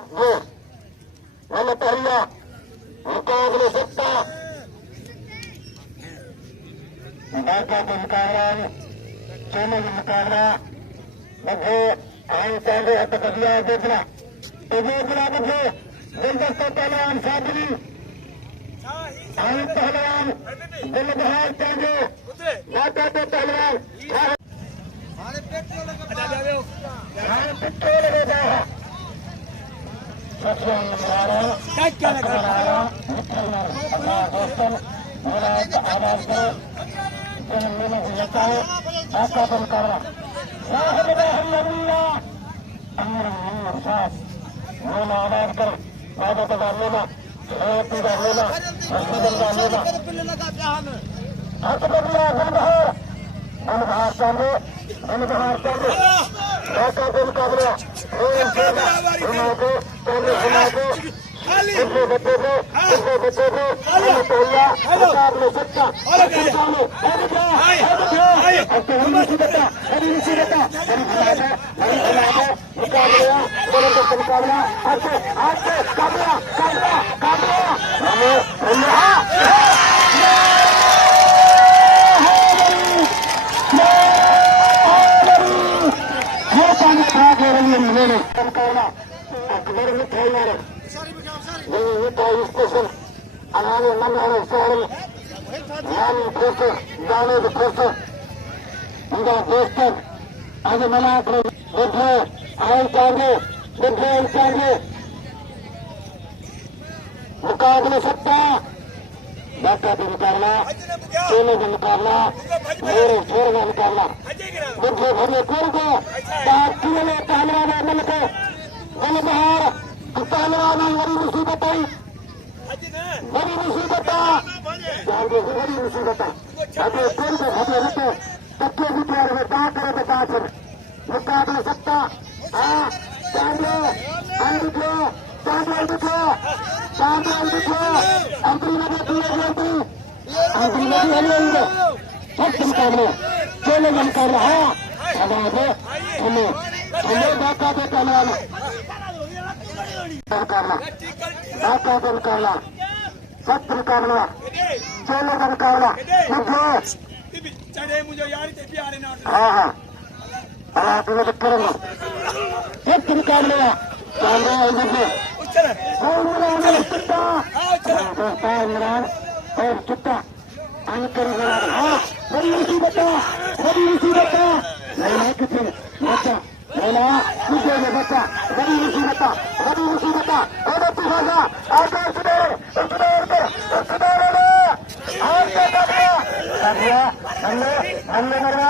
वो वाला पहला मुकाबले सकता बाका का मुकाबला चोने का मुकाबला मुझे आए चाहे हद कर दिया देखना तो देखना मुझे गुलदस्ता पहलवान साबरी आए पहलवान गुलबहार चाहे बाका के पहलवान पेट्रोल लगा क्या लगा दोस्तों मेरा आवाज करो मैंने लेता है आपका बंद करना मेरा आवाज करो आगे तो डाल लेना डाल लेना डाल लेना हाथ बदला गुलबहार गुलबहार चांदे गुलबहार चांदे ऐसा के मुकाबला बच्चे को मुकाबले सकता मुकाबला अकबर मिठाई स्टेशन अनाने मन शहर नानी कोर्स जाने कोर्स उनका दोस्त आज मना बुद्धे आए चाहिए मुकाबले सकता बाका का मुकाबला चोले का मुकाबला मेरे छोर का मुकाबला बुद्धे भरे कोर को पहलवान मन को गुलबहार पहलवान बड़ी मुसीबत आई बड़ी मुसीबत बड़ी मुसीबत अगर कोई को भगे रहते तत्व भी प्यार में क्या करे बता फिर मुकाबला सकता हाँ चांदो अंबिको अंतरी नदी सब मुकाबले चोले का मुकाबला हाँ हमें बाका के पहलवान मुकाबला बाका का मुकाबला सब मुकाबला चोले का मुकाबला हाँ हाँ हाँ तुम्हें तो करेंगे सब मुकाबला इमरान और चुप्ता अंकर हाँ बड़ी मुसीबत नहीं किसी बच्चा बोला मुझे ये बच्चा बड़ी मुसीबत और तुझा आकाश सुधार हमने करवा